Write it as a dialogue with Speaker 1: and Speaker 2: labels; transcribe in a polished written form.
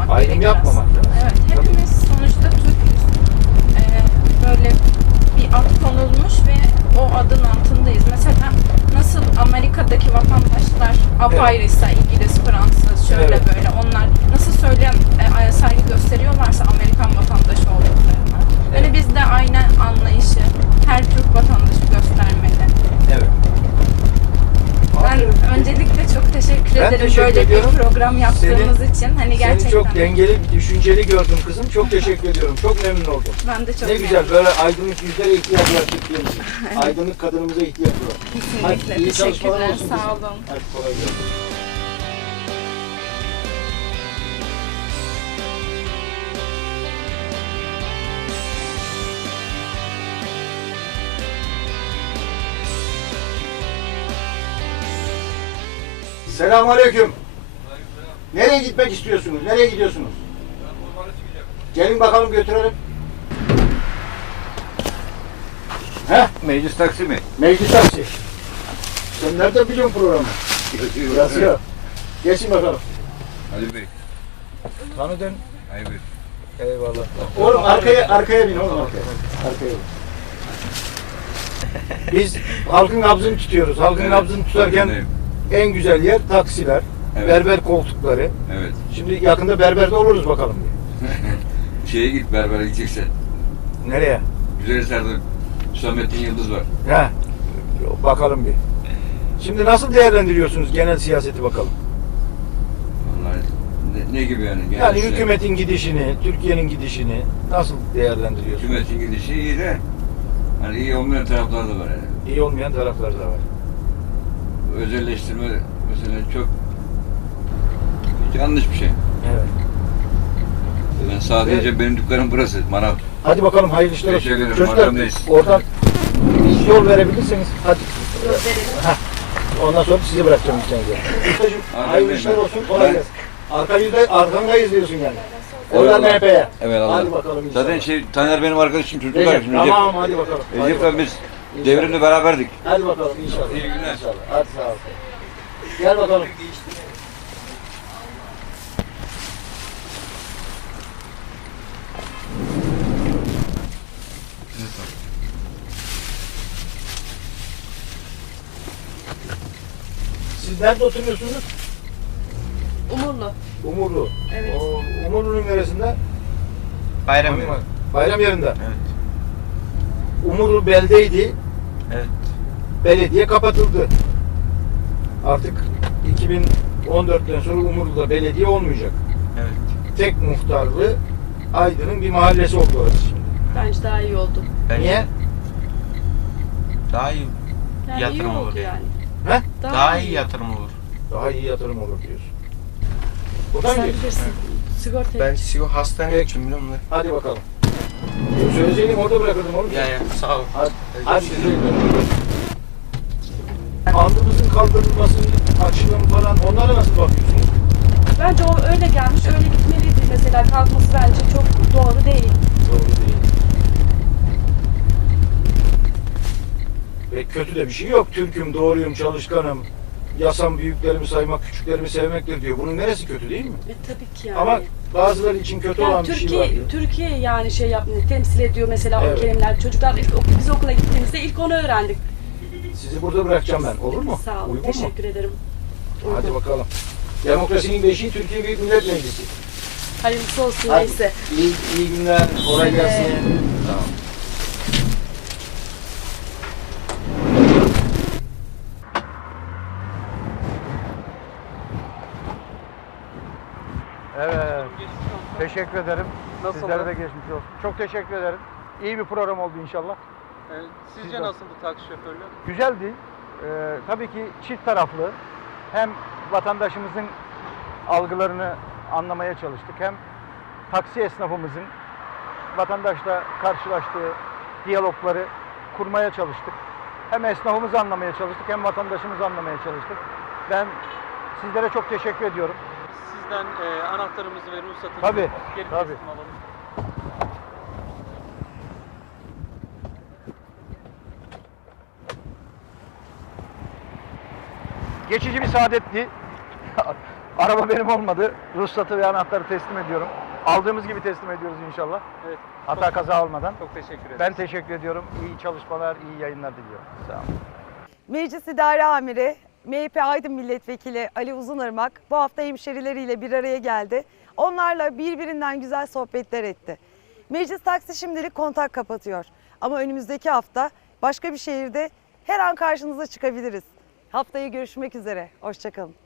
Speaker 1: Ayrım
Speaker 2: gerekir
Speaker 1: yapmamak
Speaker 2: aslında.
Speaker 1: lazım.
Speaker 2: Evet, hepimiz sonuçta Türk'üz. Böyle bir ad konulmuş ve o adın altındayız. Mesela nasıl Amerika'daki vatandaşlar apayrıysa, İngiliz, Fransız, şöyle
Speaker 1: Evet.
Speaker 2: böyle onlar nasıl söyleyen saygı gösteriyorlarsa Amerikan vatandaşı olduklarına. Öyle biz de aynı anlayışı her Türk vatandaşı göstermeli.
Speaker 1: Evet.
Speaker 2: Ben öncelikle çok teşekkür
Speaker 1: Ben
Speaker 2: ederim
Speaker 1: teşekkür
Speaker 2: böyle
Speaker 1: ediyorum.
Speaker 2: bir program yaptığımız için. Hani gerçekten.
Speaker 1: Seni çok dengeli, düşünceli gördüm kızım. Çok teşekkür ediyorum. Çok memnun oldum.
Speaker 2: Ben de çok
Speaker 1: Ne güzel böyle aydınlık yüzlere ihtiyaç var Türkiye'mizin. Aydınlık kadınımıza ihtiyaç var.
Speaker 2: Kesinlikle.
Speaker 1: Hadi, iyi çalışmalar
Speaker 2: Teşekkürler.
Speaker 1: olsun
Speaker 2: Sağ
Speaker 1: kızım.
Speaker 2: olun.
Speaker 1: Hadi kolay gelsin. Selamünaleyküm. Nereye gitmek istiyorsunuz? Nereye gidiyorsunuz? Gelin bakalım götürelim. He?
Speaker 3: Meclis taksi mi?
Speaker 1: Meclis taksi. Sen nereden biliyorsun programı? Yazıyor. Geçin bakalım.
Speaker 3: Ali Bey.
Speaker 1: Tanıdın.
Speaker 3: Ali Bey.
Speaker 1: Eyvallah. Oğlum arkaya bin oğlum arkaya bin. Biz halkın nabzını tutuyoruz. Halkın
Speaker 3: Evet,
Speaker 1: nabzını tutarken
Speaker 3: farkındayım.
Speaker 1: en güzel yer taksiler,
Speaker 3: Evet.
Speaker 1: berber koltukları.
Speaker 3: Evet.
Speaker 1: Şimdi yakında berberde oluruz bakalım.
Speaker 3: Şeye git, berbere gideceksen.
Speaker 1: Nereye?
Speaker 3: Güzelhisar'da Hüsamettin Yıldız var.
Speaker 1: He. Bakalım bir. Şimdi nasıl değerlendiriyorsunuz genel siyaseti bakalım?
Speaker 3: Vallahi ne gibi yani? Genel
Speaker 1: Yani
Speaker 3: işler.
Speaker 1: hükümetin gidişini, Türkiye'nin gidişini nasıl değerlendiriyorsunuz?
Speaker 3: Hükümetin gidişi iyi de hani iyi olmayan taraflar da var yani.
Speaker 1: İyi olmayan tarafları da var.
Speaker 3: Özelleştirme mesela çok yanlış bir şey.
Speaker 1: Evet.
Speaker 3: Ben sadece benim dükkanım burası, manav.
Speaker 1: Hadi bakalım hayırlı işler olsun.
Speaker 3: Teşekkür ederim,
Speaker 1: Çocuklar
Speaker 3: makamdayız.
Speaker 1: oradan bir yol verebilirseniz hadi.
Speaker 2: Verelim.
Speaker 1: Ondan sonra sizi bırakacağım gideceğinize. Ustacığım
Speaker 3: Amin,
Speaker 1: hayırlı
Speaker 3: amin.
Speaker 1: işler olsun. Kolay
Speaker 3: Ben-
Speaker 1: gelsin. Arkandayız diyorsun yani. Oradan
Speaker 3: Eyvallah.
Speaker 1: MHP'ye.
Speaker 3: Evet Allah.
Speaker 1: Hadi bakalım inşallah.
Speaker 3: Zaten Taner benim arkadaşım, çocuk
Speaker 1: Recep,
Speaker 3: arkadaşım.
Speaker 1: tamam hadi bakalım. Hadi
Speaker 3: Recep'le
Speaker 1: bakalım.
Speaker 3: biz
Speaker 1: İnşallah.
Speaker 3: devrimde beraberdik.
Speaker 1: Hadi bakalım inşallah.
Speaker 3: İyi günler.
Speaker 1: İnşallah. Hadi sağ ol. Gel bakalım. Siz nerede oturuyorsunuz?
Speaker 2: Umurlu.
Speaker 1: Umurlu.
Speaker 2: Evet.
Speaker 1: O, Umurlu'nun neresinde?
Speaker 4: Bayram yeri.
Speaker 1: Bayram yerinde.
Speaker 4: Evet.
Speaker 1: Umurlu beldeydi.
Speaker 4: Evet.
Speaker 1: Belediye kapatıldı. Artık 2014'ten sonra Umurlu'da belediye olmayacak.
Speaker 4: Evet.
Speaker 1: Tek muhtarlı Aydın'ın bir mahallesi oldu orası şimdi.
Speaker 5: Bence daha iyi oldu.
Speaker 4: Bence
Speaker 1: Niye?
Speaker 4: daha iyi
Speaker 5: Yani
Speaker 4: yatırım
Speaker 5: iyi
Speaker 4: olur
Speaker 5: oldu yani.
Speaker 1: He?
Speaker 4: Daha iyi yatırım olur.
Speaker 1: Daha iyi yatırım olur diyorsun. Buradan
Speaker 5: Sen
Speaker 1: gidiyorsun.
Speaker 5: bilirsin. Sigorta.
Speaker 4: Ben sigo hastaneye gideceğim biliyor musun?
Speaker 1: Hadi bakalım. Söyleseydim orada bırakırdım oğlum.
Speaker 4: Ya sağ ol.
Speaker 1: Hadi andımızın kaldırılması, açılım falan onlara nasıl bakıyorsunuz?
Speaker 5: Bence o öyle gelmiş, öyle gitmeliydi. Mesela kalkması bence çok doğru değil.
Speaker 1: Doğru değil. Ve kötü de bir şey yok. Türk'üm, doğruyum, çalışkanım. Yasam büyüklerimi saymak, küçüklerimi sevmektir diyor. Bunun neresi kötü değil mi?
Speaker 5: Tabii ki yani.
Speaker 1: Ama bazıları için kötü
Speaker 5: yani
Speaker 1: olan bir şey var diyor.
Speaker 5: Türkiye yani şey yapmıyor, temsil ediyor mesela
Speaker 1: Evet.
Speaker 5: o kelimeler. Çocuklar biz okula gittiğimizde ilk onu öğrendik.
Speaker 1: Sizi burada bırakacağım ben. Olur mu?
Speaker 5: Sağ olun,
Speaker 1: Uygun mu?
Speaker 5: teşekkür ederim.
Speaker 1: Hadi
Speaker 5: Uygun.
Speaker 1: bakalım. Demokrasinin beşiği Türkiye Büyük Millet Meclisi.
Speaker 5: Hayırlısı olsun
Speaker 1: Hadi.
Speaker 5: neyse.
Speaker 1: İyi günler. Kolay gelsin. Tamam. Evet. Teşekkür ederim. Sizlere de geçmiş olsun. Çok teşekkür ederim. İyi bir program oldu inşallah.
Speaker 6: Sizce nasıldı taksi şoförlüğü?
Speaker 1: Güzeldi. Tabii ki çift taraflı. Hem vatandaşımızın algılarını anlamaya çalıştık. Hem taksi esnafımızın vatandaşla karşılaştığı diyalogları kurmaya çalıştık. Hem esnafımızı anlamaya çalıştık hem vatandaşımızı anlamaya çalıştık. Ben sizlere çok teşekkür ediyorum.
Speaker 6: Sizden anahtarımızı ve ruhsatınızı
Speaker 1: Tabii,
Speaker 6: geri
Speaker 1: tabii.
Speaker 6: teslim alalım.
Speaker 1: Geçici bir saadetti. Araba benim olmadı. Ruhsatı ve anahtarı teslim ediyorum. Aldığımız gibi teslim ediyoruz inşallah.
Speaker 6: Evet.
Speaker 1: Hata kaza olmadan.
Speaker 6: Çok teşekkür ederim.
Speaker 1: Ben teşekkür ediyorum. İyi çalışmalar, iyi yayınlar diliyorum. Sağ olun.
Speaker 7: Meclis İdare Amiri, MHP Aydın Milletvekili Ali Uzunırmak bu hafta hemşerileriyle bir araya geldi. Onlarla birbirinden güzel sohbetler etti. Meclis Taksi şimdilik kontak kapatıyor. Ama önümüzdeki hafta başka bir şehirde her an karşınıza çıkabiliriz. Haftaya görüşmek üzere. Hoşça kalın.